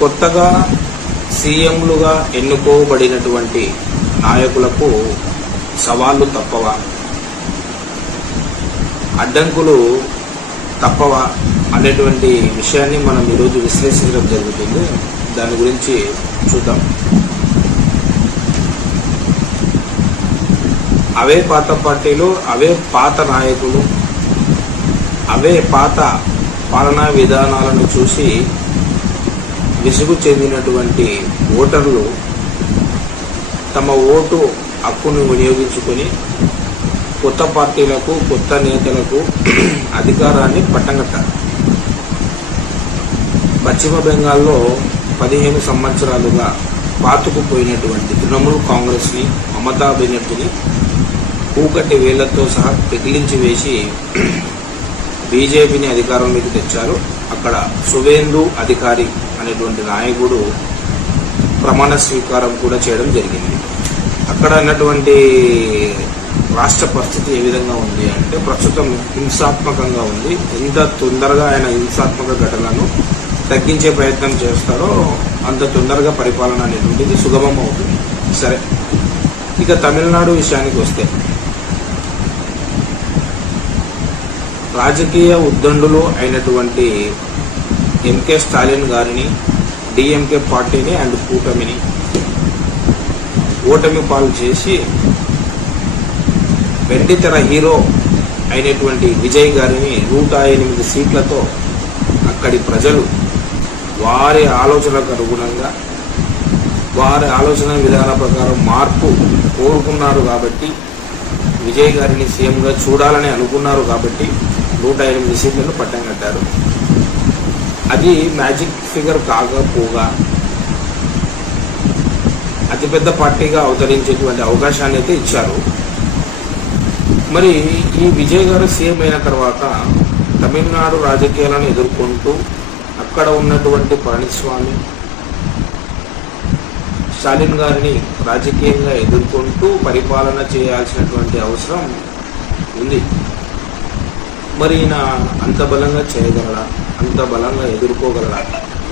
కొత్తగా సీఎంలుగా ఎన్నుకోబడినటువంటి నాయకులకు సవాళ్లు తప్పవా, అడ్డంకులు తప్పవా అనేటువంటి విషయాన్ని మనం ఈరోజు విశ్లేషించడం జరుగుతుంది. దాని గురించి చూద్దాం. అవే పాత పార్టీలు, అవే పాత నాయకులు, అవే పాత పాలనా విధానాలను చూసి విసుగు చెందినటువంటి ఓటర్లు తమ ఓటు హక్కును వినియోగించుకొని కొత్త పార్టీలకు, కొత్త నేతలకు అధికారాన్ని పట్టంగట్టారు. పశ్చిమ బెంగాల్లో 15 సంవత్సరాలుగా పాతుకుపోయినటువంటి తృణమూల్ కాంగ్రెస్ని, మమతా బెనర్జీని కూకటి వేళ్లతో సహా పెకిలించి వేసి బీజేపీని అధికారంలోకి తెచ్చారు. అక్కడ సువేందు అధికారి అనేటువంటి నాయకుడు ప్రమాణ స్వీకారం కూడా చేయడం జరిగింది. అక్కడ ఉన్నటువంటి రాష్ట్ర పరిస్థితి ఏ విధంగా ఉంది అంటే ప్రస్తుతం హింసాత్మకంగా ఉంది. ఎంత తొందరగా ఆయన హింసాత్మక ఘటనలను తగ్గించే ప్రయత్నం చేస్తారో అంత తొందరగా పరిపాలన అనేటువంటిది సుగమం అవుతుంది. సరే, ఇక తమిళనాడు విషయానికి వస్తే రాజకీయ ఉద్దండులు అయినటువంటి ఎంకే స్టాలిన్ గారిని, డిఎంకే పార్టీని అండ్ కూటమిని ఓటమి పాలు చేసి వెండితెర హీరో అయినటువంటి విజయ్ గారిని 108 సీట్లతో అక్కడి ప్రజలు వారి ఆలోచనలకు అనుగుణంగా, వారి ఆలోచన విధాన ప్రకారం మార్పు కోరుకున్నారు కాబట్టి, విజయ్ గారిని సీఎంగా చూడాలని అనుకున్నారు కాబట్టి 108 సీట్లను పట్టం కట్టారు. అది మ్యాజిక్ ఫిగర్ కాకపోగా అతిపెద్ద పార్టీగా అవతరించేటువంటి అవకాశాన్ని అయితే ఇచ్చారు. మరి ఈ విజయ్ గారు సీఎం అయిన తర్వాత తమిళనాడు రాజకీయాలను ఎదుర్కొంటూ అక్కడ ఉన్నటువంటి పళనిస్వామి, స్టాలిన్ గారిని రాజకీయంగా ఎదుర్కొంటూ పరిపాలన చేయాల్సినటువంటి అవసరం ఉంది. మరి ఈయన అంత బలంగా చేయగలడా, అంత బలంగా ఎదుర్కోగలడా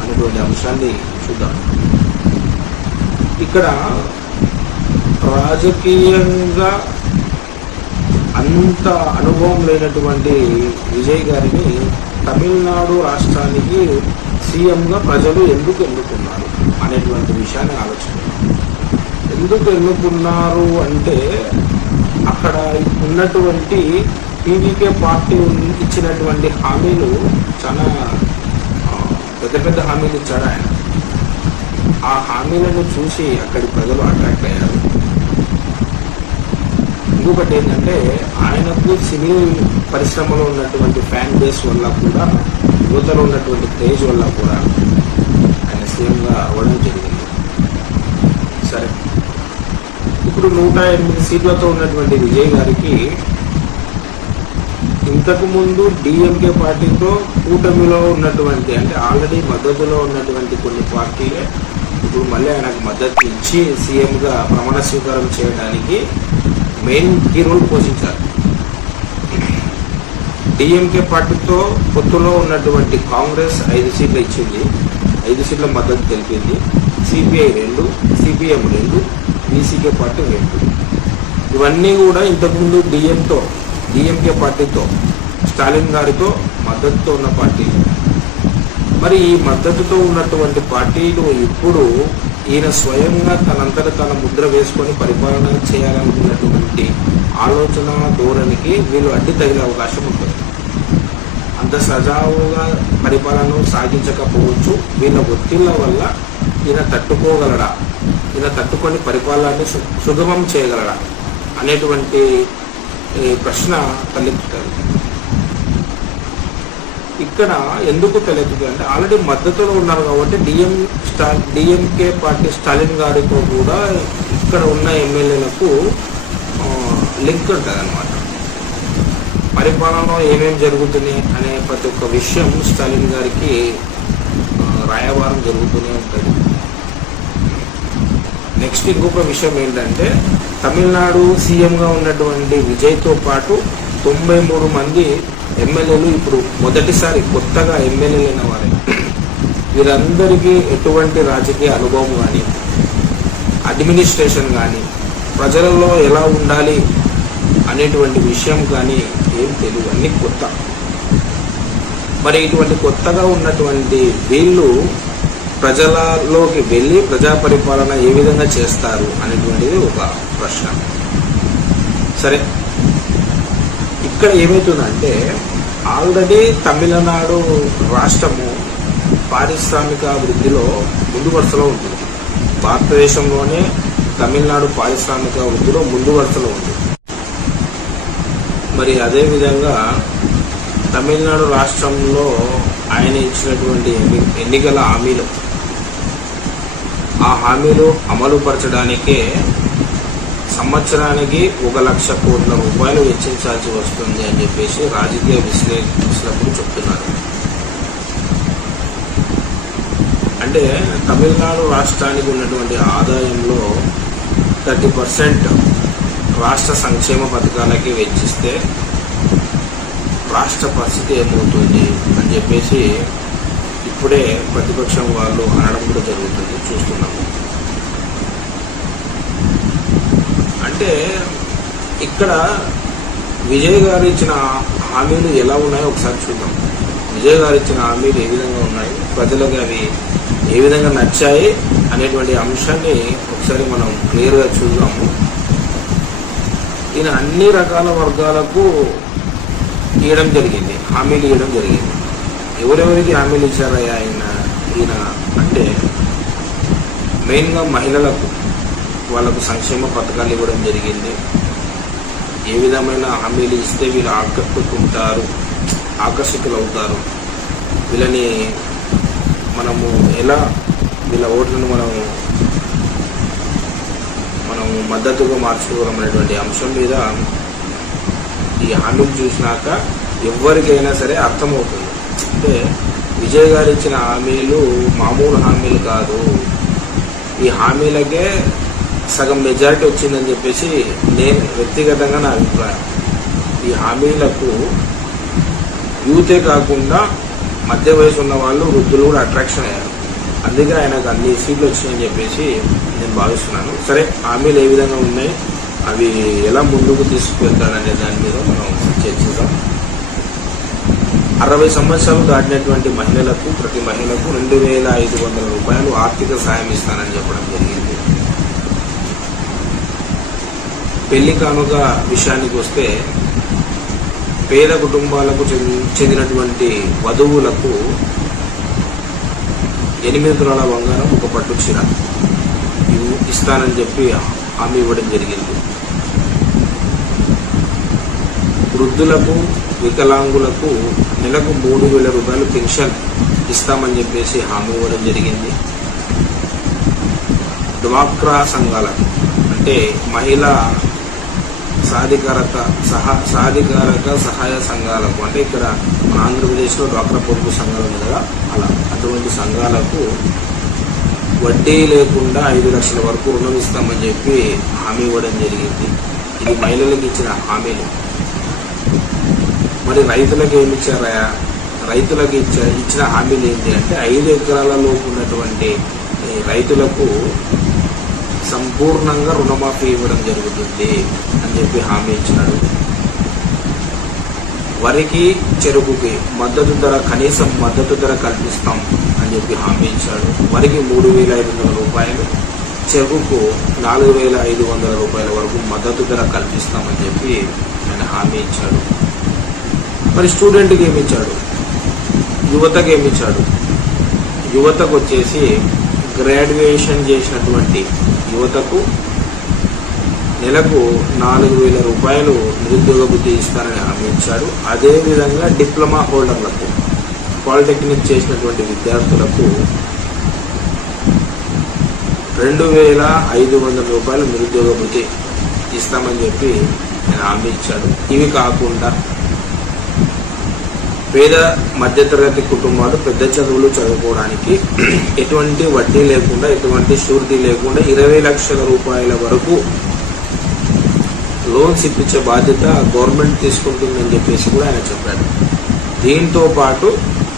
అనేటువంటి అంశాన్ని చూద్దాం. ఇక్కడ రాజకీయంగా అంత అనుభవం లేనటువంటి విజయ్ గారిని తమిళనాడు రాష్ట్రానికి సీఎంగా ప్రజలు ఎందుకు ఎన్నుకున్నారు అనేటువంటి విషయాన్ని ఆలోచించారు. ఎందుకు ఎన్నుకున్నారు అంటే అక్కడ ఉన్నటువంటి టీవీకే పార్టీ ఇచ్చినటువంటి హామీలు చాలా పెద్ద పెద్ద హామీలు ఇచ్చాడు ఆయన. ఆ హామీలను చూసి అక్కడి ప్రజలు అట్రాక్ట్ అయ్యారు. ఇంకొకటి ఏంటంటే ఆయనకు సినీ పరిశ్రమలో ఉన్నటువంటి ఫ్యాన్ బేస్ వల్ల కూడా, యువతలో ఉన్నటువంటి క్రేజ్ వల్ల కూడా ఆయన సీఎంగా అవ్వడం జరిగింది. సరే, ఇప్పుడు 108 సీట్లతో ఉన్నటువంటి విజయ్ గారికి ఇంతకు ముందు డిఎంకే పార్టీతో కూటమిలో ఉన్నటువంటి, అంటే ఆల్రెడీ మద్దతులో ఉన్నటువంటి కొన్ని పార్టీలే ఇప్పుడు మళ్ళీ ఆయనకు మద్దతు ఇచ్చి సీఎంగా ప్రమాణ స్వీకారం చేయడానికి మెయిన్ కీ రోల్ పోషించారు. డిఎంకే పార్టీతో పొత్తులో ఉన్నటువంటి కాంగ్రెస్ 5 సీట్లు ఇచ్చింది, 5 సీట్ల మద్దతు తెలిపింది. CPI 2, CPM 2, BCK party 2. ఇవన్నీ కూడా ఇంతకుముందు డిఎంకే పార్టీతో, స్టాలిన్ గారితో మద్దతుతో ఉన్న పార్టీలు. మరి ఈ మద్దతుతో ఉన్నటువంటి పార్టీలు ఇప్పుడు ఈయన స్వయంగా తనంతట తన ముద్ర వేసుకొని పరిపాలన చేయాలనుకున్నటువంటి ఆలోచన ధోరణికి వీళ్ళు అడ్డు తగిలే అవకాశం ఉంటుంది. అంత సజావుగా పరిపాలన సాగించకపోవచ్చు. వీళ్ళ ఒత్తిళ్ల వల్ల ఈయన తట్టుకోగలడా, ఈయన తట్టుకొని పరిపాలనని సుగమం చేయగలడా అనేటువంటి ప్రశ్న తలెత్తుతుంది. ఇక్కడ ఎందుకు తలెత్తుతుంది అంటే ఆల్రెడీ మద్దతులో ఉన్నారు కాబట్టి డిఎంకే పార్టీ స్టాలిన్ గారితో కూడా ఇక్కడ ఉన్న ఎమ్మెల్యేలకు లింక్ ఉంటుంది అన్నమాట. పరిపాలనలో ఏమేమి జరుగుతుంది అనే ప్రతి ఒక్క విషయం స్టాలిన్ గారికి రాయవారం జరుగుతూనే ఉంటుంది. నెక్స్ట్ ఇంకొక విషయం ఏంటంటే తమిళనాడు సీఎంగా ఉన్నటువంటి విజయ్తో పాటు 93 మంది ఎమ్మెల్యేలు ఇప్పుడు మొదటిసారి కొత్తగా ఎమ్మెల్యేలైన వారే. వీరందరికీ ఎటువంటి రాజకీయ అనుభవం కానీ, అడ్మినిస్ట్రేషన్ కానీ, ప్రజలలో ఎలా ఉండాలి అనేటువంటి విషయం కానీ ఏం తెలియదు, అన్నీ కొత్త. మరి ఇటువంటి కొత్తగా ఉన్నటువంటి వీళ్ళు ప్రజలలోకి వెళ్ళి ప్రజా పరిపాలన ఏ విధంగా చేస్తారు అనేటువంటిది ఒక ప్రశ్న. సరే, ఇక్కడ ఏమవుతుందంటే ఆల్రెడీ తమిళనాడు రాష్ట్రము పారిశ్రామిక అభివృద్ధిలో ముందు వరుసలో ఉంటుంది. భారతదేశంలోనే తమిళనాడు పారిశ్రామిక వృద్ధిలో ముందు వరుసలో ఉంది. మరి అదేవిధంగా తమిళనాడు రాష్ట్రంలో ఆయన ఇచ్చినటువంటి ఎన్నికల హామీలు, ఆ హామీలు అమలు పరచడానికే సంవత్సరానికి 1,00,000 కోట్ల రూపాయలు వెచ్చించాల్సి వస్తుంది అని చెప్పేసి రాజకీయ విశ్లేషకులు చెప్తున్నారు. అంటే తమిళనాడు రాష్ట్రానికి ఉన్నటువంటి ఆదాయంలో 30% రాష్ట్ర సంక్షేమ పథకాలకి వెచ్చిస్తే రాష్ట్ర పరిస్థితి ఏమవుతుంది అని చెప్పేసి ఇప్పుడే ప్రతిపక్షం వాళ్ళు అనడం కూడా జరుగుతుంది, చూస్తున్నాము. అంటే ఇక్కడ విజయ్ గారు ఇచ్చిన హామీలు ఎలా ఉన్నాయో ఒకసారి చూద్దాం. విజయ్ గారు ఇచ్చిన హామీలు ఏ విధంగా ఉన్నాయి, ప్రజలకు అవి ఏ విధంగా నచ్చాయి అనేటువంటి అంశాన్ని ఒకసారి మనం క్లియర్గా చూద్దాము. ఈయన అన్ని రకాల వర్గాలకు ఇవ్వడం జరిగింది, హామీలు ఇవ్వడం జరిగింది. ఎవరెవరికి హామీలు ఇచ్చారయ్యా ఈయన అంటే మెయిన్గా మహిళలకు, వాళ్ళకు సంక్షేమ పథకాలు ఇవ్వడం జరిగింది. ఏ విధమైన హామీలు ఇస్తే వీళ్ళు ఆకర్షితులు అవుతారు, వీళ్ళని మనము ఎలా వీళ్ళ ఓట్లను మనం మద్దతుగా మార్చుకోగలం అనేటువంటి అంశం మీద ఈ హామీలు చూసినాక ఎవరికైనా సరే అర్థమవుతుంది. అంటే విజయ్ గారు ఇచ్చిన హామీలు మామూలు హామీలు కాదు, ఈ హామీలకే సగం మెజారిటీ వచ్చిందని చెప్పేసి నేను వ్యక్తిగతంగా నా అభిప్రాయం. ఈ హామీలకు యూతే కాకుండా మధ్య వయసు ఉన్న వాళ్ళు, వృద్ధులు కూడా అట్రాక్షన్ అయ్యారు. అందుకే ఆయనకు అన్ని సీట్లు వచ్చినాయని చెప్పేసి నేను భావిస్తున్నాను. సరే, హామీలు ఏ విధంగా ఉన్నాయి, అవి ఎలా ముందుకు తీసుకువెళ్తాడనే దాని మీద మనం చర్చిద్దాం. 60 సంవత్సరాలు దాటినటువంటి మహిళలకు, ప్రతి మహిళకు 2,500 రూపాయలు ఆర్థిక సాయం ఇస్తానని చెప్పడం జరిగింది. పెళ్లి కానుక విషయానికి వస్తే పేద కుటుంబాలకు చెందినటువంటి వధువులకు 8 తులాల బంగారం, ఒక పట్టు చీర ఇస్తానని చెప్పి హామీ ఇవ్వడం జరిగింది. వృద్ధులకు, వికలాంగులకు నెలకు 3,000 రూపాయలు పెన్షన్ ఇస్తామని చెప్పేసి హామీ ఇవ్వడం జరిగింది. డ్వాక్రా సంఘాలకు అంటే మహిళా సాధికారక సహాయ సంఘాలకు, అంటే ఇక్కడ మన ఆంధ్రప్రదేశ్లో డ్వాక్రా పొదుపు సంఘాలు ఉంది కదా, అటువంటి సంఘాలకు వడ్డీ లేకుండా 5 లక్షల వరకు రుణం ఇస్తామని చెప్పి హామీ ఇవ్వడం జరిగింది. ఇది మహిళలకు ఇచ్చిన హామీలు. మరి రైతులకు ఏమి ఇచ్చారా? రైతులకు ఇచ్చిన హామీలు ఏంటి అంటే 5 ఎకరాల లోపు ఉన్నటువంటి రైతులకు సంపూర్ణంగా రుణమాఫీ ఇవ్వడం జరుగుతుంది అని చెప్పి హామీ ఇచ్చినాడు. వరికి, చెరుకుకి మద్దతు ధర, కనీసం మద్దతు ధర కల్పిస్తాం అని చెప్పి హామీ ఇచ్చాడు. వరికి 3,500 రూపాయలు, చెరుకుకు 4,500 రూపాయల వరకు మద్దతు ధర కల్పిస్తామని చెప్పి ఆయన హామీ ఇచ్చాడు. మరి స్టూడెంట్కి ఏమి ఇచ్చాడు, యువతకు ఏమి ఇచ్చాడు? యువతకు వచ్చేసి గ్రాడ్యుయేషన్ చేసినటువంటి యువతకు నెలకు 4,000 రూపాయలు నిరుద్యోగ భృతి ఇస్తారని హామీ ఇచ్చాడు. అదేవిధంగా డిప్లొమా హోల్డర్లకు, పాలిటెక్నిక్ చేసినటువంటి విద్యార్థులకు 2,500 రూపాయలు నిరుద్యోగ భృతి ఇస్తామని చెప్పి హామీ ఇచ్చాడు. ఇవి కాకుండా పేద మధ్యతరగతి కుటుంబాలు పెద్ద చదువులు చదువుకోవడానికి ఎటువంటి వడ్డీ లేకుండా, ఎటువంటి షూరిటీ లేకుండా 20 లక్షల రూపాయల వరకు లోన్స్ ఇప్పించే బాధ్యత గవర్నమెంట్ తీసుకుంటుందని చెప్పేసి కూడా ఆయన చెప్పాడు. దీంతో పాటు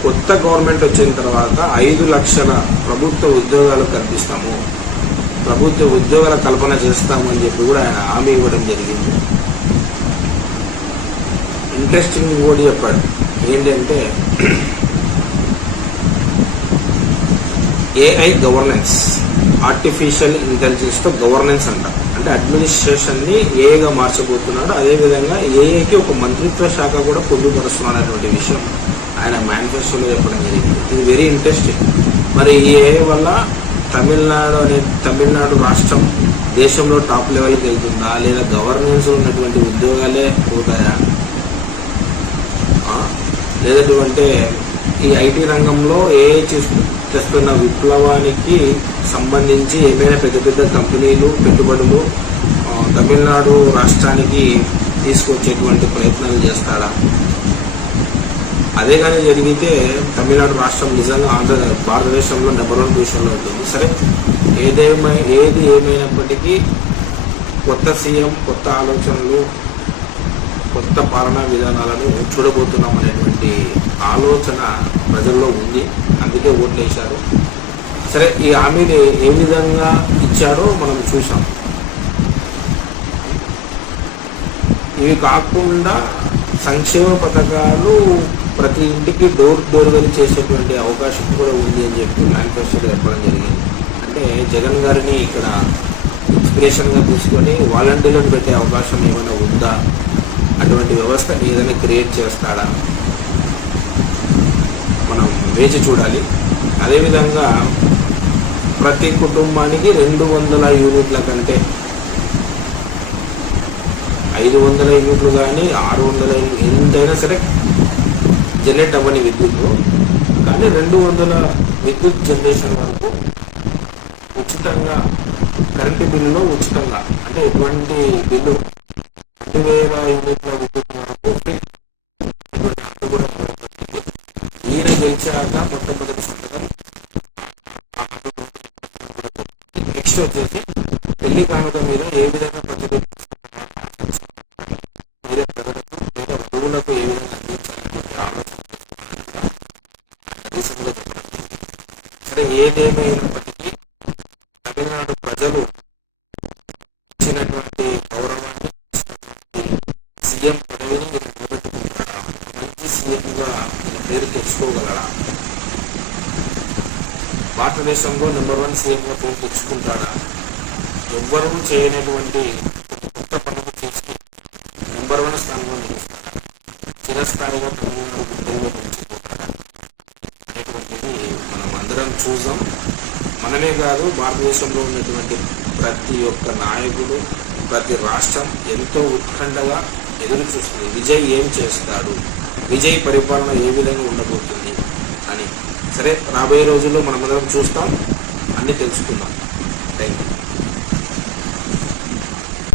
కొత్త గవర్నమెంట్ వచ్చిన తర్వాత 5 లక్షల ప్రభుత్వ ఉద్యోగాలు కల్పిస్తాము, ప్రభుత్వ ఉద్యోగాల కల్పన చేస్తాము అని చెప్పి కూడా ఆయన హామీ ఇవ్వడం జరిగింది. ఇంట్రెస్టింగ్ కూడా చెప్పాడు. ఏంటంటే ఏఐ గవర్నెన్స్, ఆర్టిఫిషియల్ ఇంటెలిజెన్స్తో గవర్నెన్స్ అంట. అంటే అడ్మినిస్ట్రేషన్ని ఏఐగా మార్చబోతున్నాడు. అదేవిధంగా ఏఐకి ఒక మంత్రిత్వ శాఖ కూడా పొందుపరుస్తున్నాడు అనేటువంటి విషయం ఆయన మేనిఫెస్టోలో చెప్పడం జరిగింది. ఇది వెరీ ఇంట్రెస్టింగ్. మరి ఈ ఏఐ వల్ల తమిళనాడు రాష్ట్రం దేశంలో టాప్ లెవెల్కి వెళ్తుందా, లేదా గవర్నెన్స్ ఉన్నటువంటి ఉద్యోగాలే పోతాయా, లేదంటే ఈ ఐటీ రంగంలో ఏఐ చేస్తున్న విప్లవానికి సంబంధించి ఏమైనా పెద్ద పెద్ద కంపెనీలు పెట్టుబడులు తమిళనాడు రాష్ట్రానికి తీసుకొచ్చేటువంటి ప్రయత్నాలు చేస్తాడా? అదే కానీ జరిగితే తమిళనాడు రాష్ట్రం నిజంగా భారతదేశంలో నెంబర్ 1 పొజిషన్లో ఉంటుంది. సరే, ఏది ఏమైనప్పటికీ కొత్త సీఎం, కొత్త ఆలోచనలు, కొత్త పాలనా విధానాలను చూడబోతున్నాం అనేటువంటి ఆలోచన ప్రజల్లో ఉంది. అందుకే ఓట్లు వేశారు. సరే, ఈ హామీని ఏ విధంగా ఇచ్చారో మనం చూసాం. ఇవి కాకుండా సంక్షేమ పథకాలు ప్రతి ఇంటికి డోర్ వెళ్ళి చేసేటువంటి అవకాశం కూడా ఉంది అని చెప్పి మేనిఫెస్టోలో చెప్పడం జరిగింది. అంటే జగన్ గారిని ఇక్కడ ఇన్స్పిరేషన్గా తీసుకొని వాలంటీర్లను పెట్టే అవకాశం ఏమైనా ఉందా, అటువంటి వ్యవస్థ ఏదైనా క్రియేట్ చేస్తాడా, మనం వేచి చూడాలి. అదేవిధంగా ప్రతి కుటుంబానికి 200 యూనిట్ల కంటే 500 యూనిట్లు కానీ 600 ఎంతైనా సరే జనరేట్ అవ్వని విద్యుత్, కానీ 200 విద్యుత్ జనరేషన్ వరకు ఉచితంగా, కరెంటు బిల్లులో ఉచితంగా, అంటే ఎటువంటి బిల్లు 20,000 యూనిట్ల విద్యుత్ వరకు కూడా ఈయన గెలిచాక మొట్టమొదటి సంతకం. నెక్స్ట్ వచ్చేసి పెళ్లి కానుక మీద ఏ విధంగా పద్ధతి మీరే ప్రజలకు లేదా వధువులకు ఏ విధంగా అందించాలనే ఆలోచన దేశంలో చెప్పడం. సరే, ఏదేమైనప్పటికీ తమిళనాడు ప్రజలు ఇచ్చినటువంటి గౌరవాన్ని, సీఎం పదవిని మీరు నిలబెట్టుకుంటారా, మంచి సీఎంగా పేరు తెచ్చుకోగలరా, భారతదేశంలో నెంబర్ 1 సీఎంగా పేరు తెచ్చుకుంటాడా, ఎవ్వరూ చేయనటువంటి కొత్త పనులు చేసి నెంబర్ 1 స్థానంలో నిలుస్తాడా, చిరస్థాయిగా తమిళనాడు గుండెల్లో పెంచుకుంటాడా అనేటువంటిది మనం అందరం చూద్దాం. మనమే కాదు, భారతదేశంలో ఉన్నటువంటి ప్రతి ఒక్క నాయకుడు, ప్రతి రాష్ట్రం ఎంతో ఉత్కంఠగా ఎదురు చూస్తుంది. విజయ్ ఏం చేస్తాడు, విజయ్ పరిపాలన ఏ విధంగా ఉండబోతుంది అని. సరే, రాబోయే రోజుల్లో మనమందరం చూస్తాం, అన్నీ తెలుసుకుందాం. Thank you.